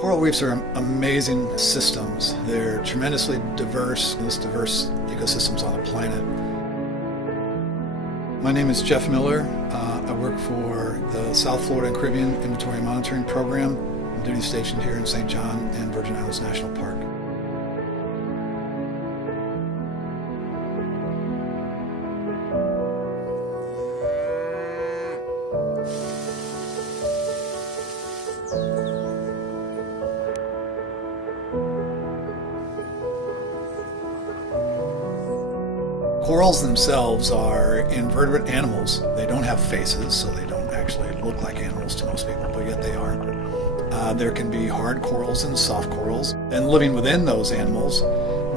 Coral reefs are amazing systems. They're tremendously diverse, the most diverse ecosystems on the planet. My name is Jeff Miller. I work for the South Florida and Caribbean Inventory and Monitoring Program. I'm duty stationed here in St. John and Virgin Islands National Park. Corals themselves are invertebrate animals. They don't have faces, so they don't actually look like animals to most people, but yet they are. There can be hard corals and soft corals. And living within those animals,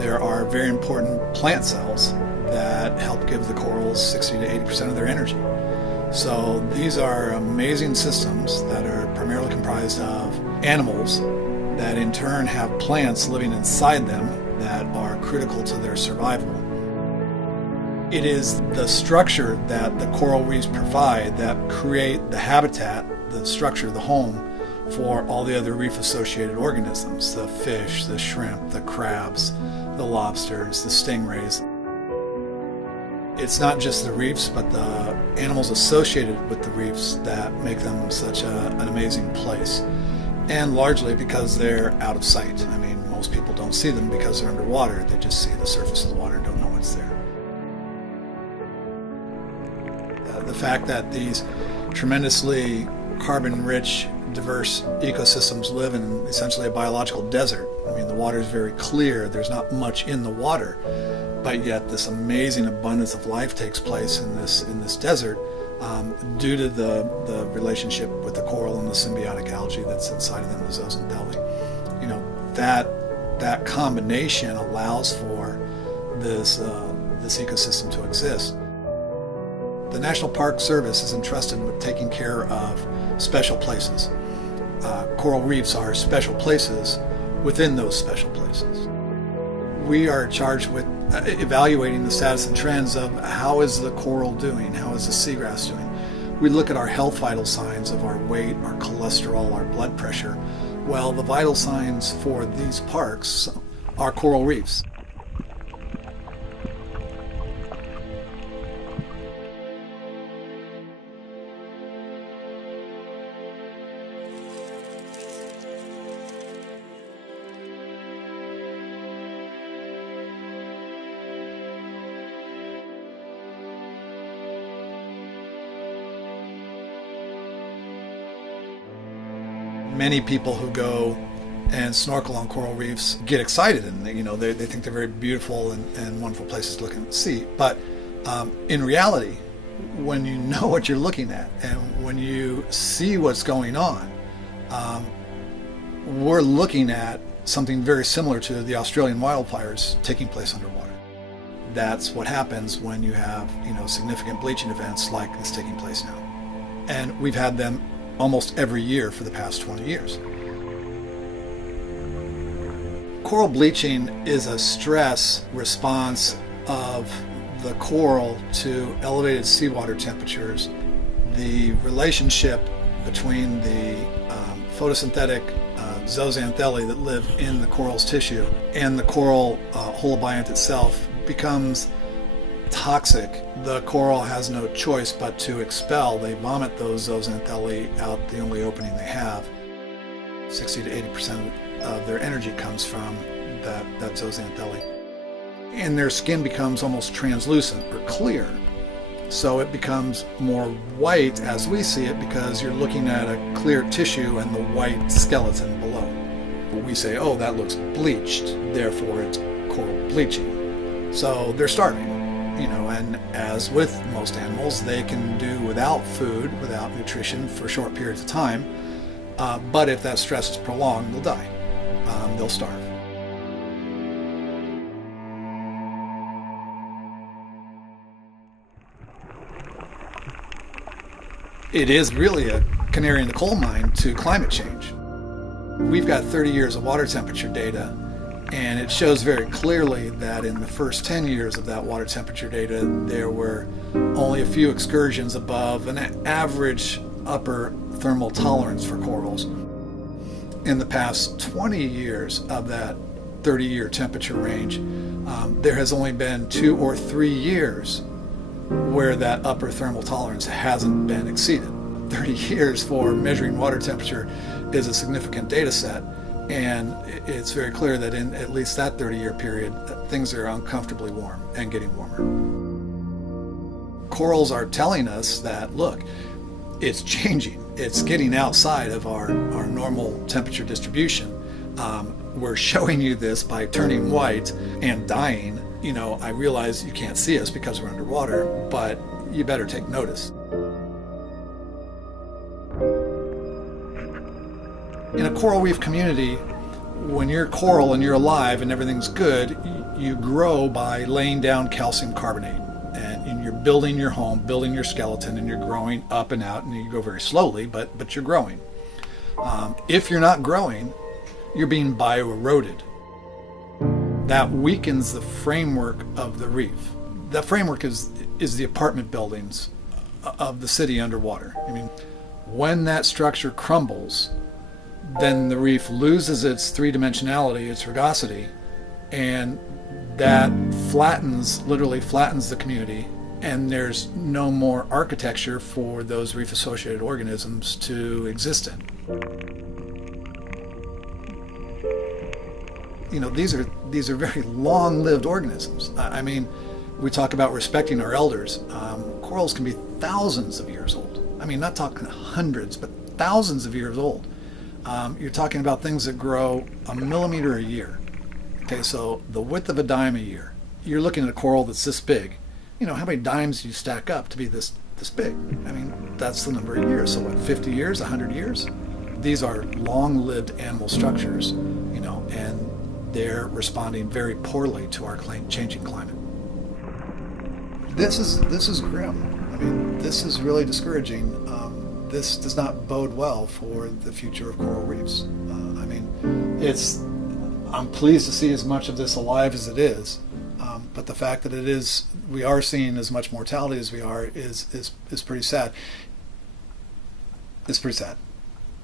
there are very important plant cells that help give the corals 60 to 80% of their energy. So these are amazing systems that are primarily comprised of animals that in turn have plants living inside them that are critical to their survival. It is the structure that the coral reefs provide that create the habitat, the structure, the home for all the other reef-associated organisms, the fish, the shrimp, the crabs, the lobsters, the stingrays. It's not just the reefs, but the animals associated with the reefs that make them such an amazing place. And largely because they're out of sight. I mean, most people don't see them because they're underwater. They just see the surface of the water and don't know what's there. The fact that these tremendously carbon-rich, diverse ecosystems live in essentially a biological desert. I mean, the water is very clear. There's not much in the water, but yet this amazing abundance of life takes place in this desert due to the relationship with the coral and the symbiotic algae that's inside of them, the zooxanthellae. You know, that combination allows for this ecosystem to exist. The National Park Service is entrusted with taking care of special places. Coral reefs are special places within those special places. We are charged with evaluating the status and trends of how is the coral doing, how is the seagrass doing. We look at our health vital signs of our weight, our cholesterol, our blood pressure. Well, the vital signs for these parks are coral reefs. Many people who go and snorkel on coral reefs get excited, and they think they're very beautiful and wonderful places to look and see. But in reality, when you know what you're looking at and when you see what's going on, we're looking at something very similar to the Australian wildfires taking place underwater. That's what happens when you have significant bleaching events like this taking place now, and we've had them almost every year for the past 20 years. Coral bleaching is a stress response of the coral to elevated seawater temperatures. The relationship between the photosynthetic zooxanthellae that live in the coral's tissue and the coral holobiont itself becomes toxic. The coral has no choice but to expel. They vomit those zooxanthellae out the only opening they have. 60 to 80% of their energy comes from that zooxanthellae. And their skin becomes almost translucent or clear. So it becomes more white as we see it because you're looking at a clear tissue and the white skeleton below. We say, oh, that looks bleached, therefore it's coral bleaching. So they're starving. And as with most animals, they can do without food, without nutrition for short periods of time. But if that stress is prolonged, they'll die. They'll starve. It is really a canary in the coal mine to climate change. We've got 30 years of water temperature data, and it shows very clearly that in the first 10 years of that water temperature data, there were only a few excursions above an average upper thermal tolerance for corals. in the past 20 years of that 30-year temperature range, there has only been 2 or 3 years where that upper thermal tolerance hasn't been exceeded. 30 years for measuring water temperature is a significant data set, and it's very clear that in at least that 30-year period, things are uncomfortably warm and getting warmer. Corals are telling us that, look, it's changing. It's getting outside of our normal temperature distribution. We're showing you this by turning white and dying. You know, I realize you can't see us because we're underwater, but you better take notice. In a coral reef community, when you're coral and you're alive and everything's good, you grow by laying down calcium carbonate. And you're building your home, building your skeleton, and you're growing up and out, and you go very slowly, but you're growing. If you're not growing, you're being bioeroded. That weakens the framework of the reef. That framework is the apartment buildings of the city underwater. I mean, when that structure crumbles, then the reef loses its three-dimensionality, its rugosity, and that literally flattens the community, and there's no more architecture for those reef-associated organisms to exist in. You know, these are very long-lived organisms. I mean, we talk about respecting our elders. Corals can be thousands of years old. I mean, not talking hundreds, but thousands of years old. You're talking about things that grow a millimeter a year. Okay, so the width of a dime a year. You're looking at a coral that's this big. You know, how many dimes do you stack up to be this big? I mean, that's the number of years. So what, 50 years, 100 years? These are long-lived animal structures, you know, and they're responding very poorly to our changing climate. This is grim. I mean, this is really discouraging. This does not bode well for the future of coral reefs. I mean, I'm pleased to see as much of this alive as it is, but the fact that we are seeing as much mortality as we are is pretty sad. It's pretty sad.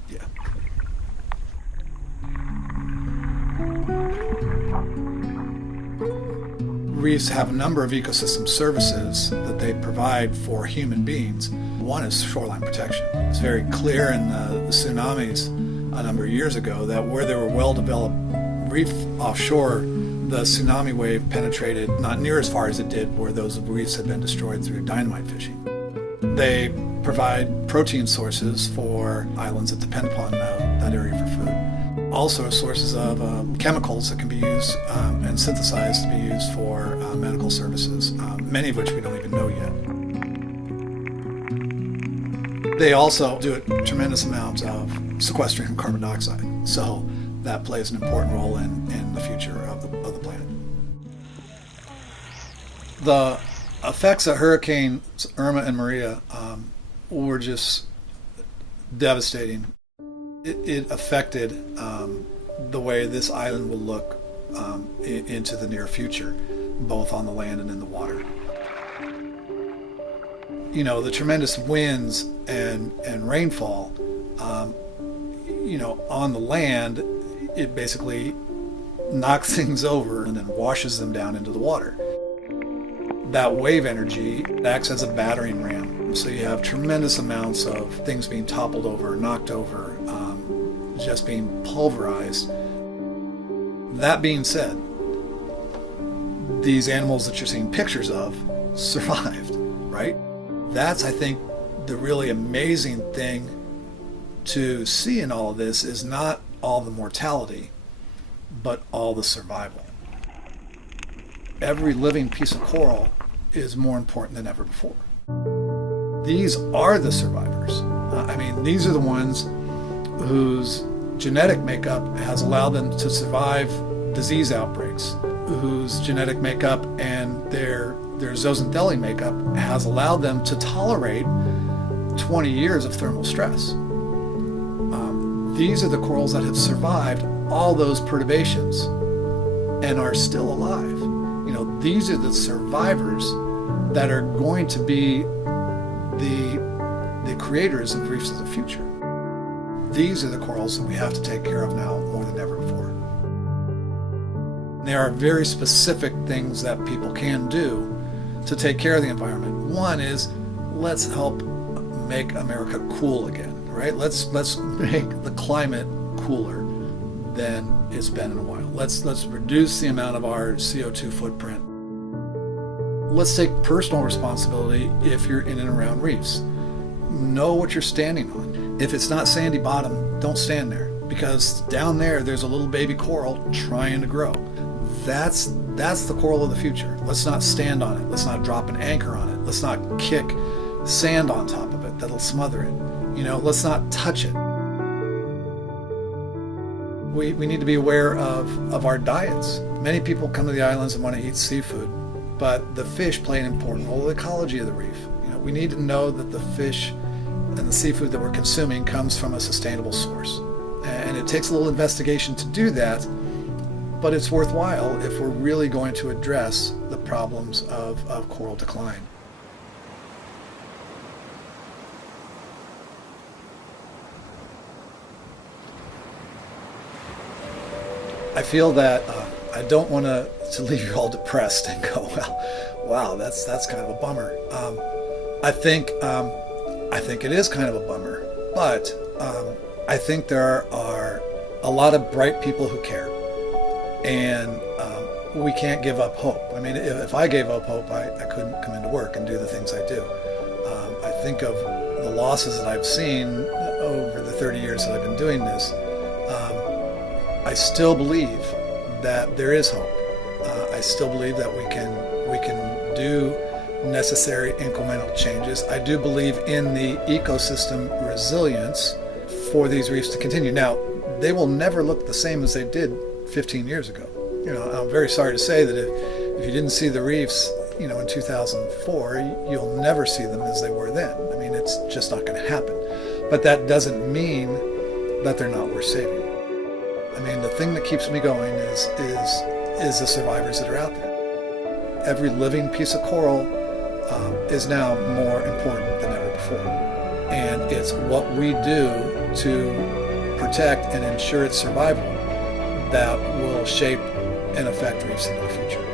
Yeah. Reefs have a number of ecosystem services that they provide for human beings. One is shoreline protection. It's very clear in the tsunamis a number of years ago that where there were well-developed reef offshore, the tsunami wave penetrated not near as far as it did where those reefs had been destroyed through dynamite fishing. They provide protein sources for islands that depend upon that area for food. Also sources of chemicals that can be used and synthesized to be used for medical services, many of which we don't even know yet. They also do a tremendous amount of sequestering carbon dioxide, so that plays an important role in the future of the planet. The effects of Hurricanes Irma and Maria were just devastating. It affected the way this island will look into the near future, both on the land and in the water. You know, the tremendous winds and rainfall, you know, on the land, it basically knocks things over and then washes them down into the water. That wave energy acts as a battering ram. So you have tremendous amounts of things being toppled over, knocked over, just being pulverized. That being said, these animals that you're seeing pictures of survived, right? That's, I think, the really amazing thing to see in all of this is not all the mortality, but all the survival. Every living piece of coral is more important than ever before. These are the survivors. I mean, these are the ones whose genetic makeup has allowed them to survive disease outbreaks, whose genetic makeup and their zooxanthellae makeup has allowed them to tolerate 20 years of thermal stress. These are the corals that have survived all those perturbations and are still alive. You know, these are the survivors that are going to be the creators of reefs of the future. These are the corals that we have to take care of now more than ever before. There are very specific things that people can do to take care of the environment. One is, let's help make America cool again, right? Let's make the climate cooler than it's been in a while. Let's reduce the amount of our CO2 footprint. Let's take personal responsibility if you're in and around reefs. Know what you're standing on. If it's not sandy bottom, don't stand there, because down there's a little baby coral trying to grow. That's the coral of the future. Let's not stand on it. Let's not drop an anchor on it. Let's not kick sand on top of it. That'll smother it. Let's not touch it. We need to be aware of our diets. Many people come to the islands and want to eat seafood, but the fish play an important role in the ecology of the reef. We need to know that the fish and the seafood that we're consuming comes from a sustainable source. And it takes a little investigation to do that, but it's worthwhile if we're really going to address the problems of coral decline. I feel that I don't want to leave you all depressed and go, well, wow, that's kind of a bummer. I think it is kind of a bummer, but I think there are a lot of bright people who care, and we can't give up hope. I mean, if I gave up hope, I couldn't come into work and do the things I do. I think of the losses that I've seen over the 30 years that I've been doing this. I still believe that there is hope. I still believe that we can do necessary incremental changes. I do believe in the ecosystem resilience for these reefs to continue. Now, they will never look the same as they did 15 years ago. I'm very sorry to say that if you didn't see the reefs, in 2004, you'll never see them as they were then. I mean, it's just not going to happen. But that doesn't mean that they're not worth saving. I mean, the thing that keeps me going is the survivors that are out there. Every living piece of coral is now more important than ever before. And it's what we do to protect and ensure its survival that will shape and affect reefs into the future.